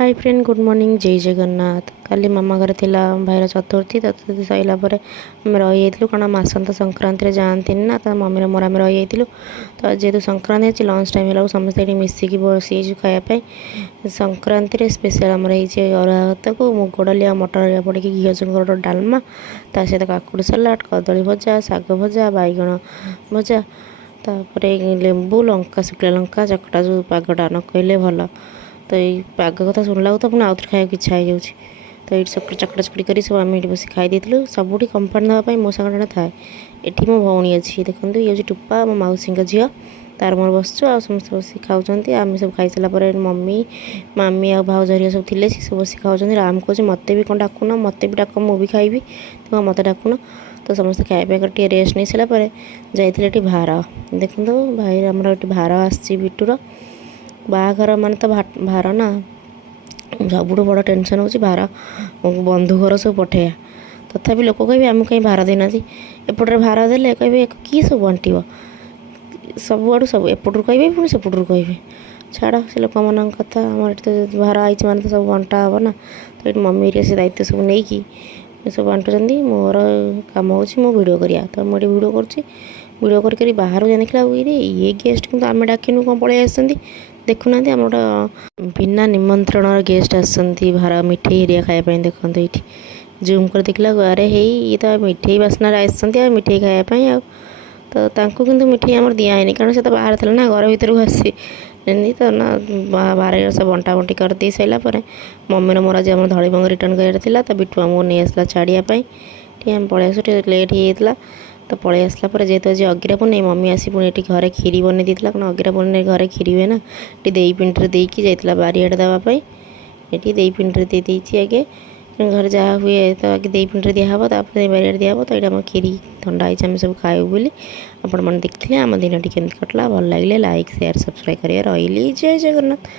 Hi friend good morning जय जगन्नाथ। काली मामा घर थिला भाईर चतुर्थी चतुर्थी सैला आम रही कारण मासंत संक्रांति जाती ना तो मम्मी मोर आम रही तो जेहेतु संक्रांति अच्छी लंच टाइम है समस्त ये मिसिकी बसी खायापी संक्रांति स्पेशल आमर अरुआ भात को मुग डाली मटर पड़ी घी चुंगर डालमा ता सहित काकुड़ी सलाड कदली भजा शाग भजा बैगण भजा तापर लेंबू लंका शुक्ला लंका चकटा जो पागटा न कहले भल तो ये पाग कथा शुणला तो पुणी आउ थे खाया इच्छा हो जाऊँगी तो ये चकटा चकटी कर सब आम ये बस खाई सबुठ कंपाउंड देवाई मो सांग जन थाए ये मो भौणी अच्छी देखो ये टुप्पा मो मौसी झील तार मोर बसचु आ समस्त बस खाऊँ आम सब खाई सारापर मम्मी मामी आ भाउज हरिया सब थे सब बस खाऊँ राम कहे मत भी कौन डाकुन मत भी डाक मुझे खाइबी तो मत डाकुन तो समस्त खाया टे रेस्ट नहीं सारापर जाइए भार देखो भाई आमर ये भार आसी बिटूर बाहाघर मान तो भार ना सब बड़ टेंशन हो भार बंधु घर सब पठेया तथापि लोक कहे आम कहीं भार देना एपटे भार देले कहे किए सब बंटो सबुआड़ सब एपटू कहे पुणी सेपटू कहे छाड़ से लोक मान कथा आम तो भार आई मान तो सब बंटा हे ना तो ये मम्मी से दायित्व सब नहीं सब बांटुंट मोर कम हो भिडियो करा तो मुझे भिडियो करीडियो कर बाहर जाने ये गेस्ट को आम डाकिनु कौन पलि आसती देखुना आम गोटे बिना निमंत्रण गेस्ट आसती भार मिठे एरिया खायापी देखते ये जूम कर देखला अरे हे ये तो मिठे बास्ना आसती मिठे खायापी तो किंतु मिठे आम दिखाई कारण से तो बाहर था ना घर भर को आसी तो ना बाहर सब बंटा बंटी कर दी सारापर मम्मी मोर आज आम धड़ीबंग रिटर्न करार तो बिटू आमको नहीं आसला छाड़ापी आम पलि आसू लेट होता तो पलि आसला जेहेतु आज अगिरा पुणी मम्मी आसी पुणी ये घरे खीरी बन देता कारण अगिरा पुणी घरे खीरी हुए ना ये दे पिंड्रे देकी जाइला बारिआड देवाई ये दे पिंड्रे दे देती आगे घर जहाँ हुए तो आगे दे पिंड्रे दिहब तापर बारिआड दिहब तो ये खीरी थंडा होती आम सब खाइबू बोली आपण मैंने देखते आम दिन टी केमती कटला भल लगे लाइक शेयर सब्सक्राइब करें रही जय जगन्नाथ।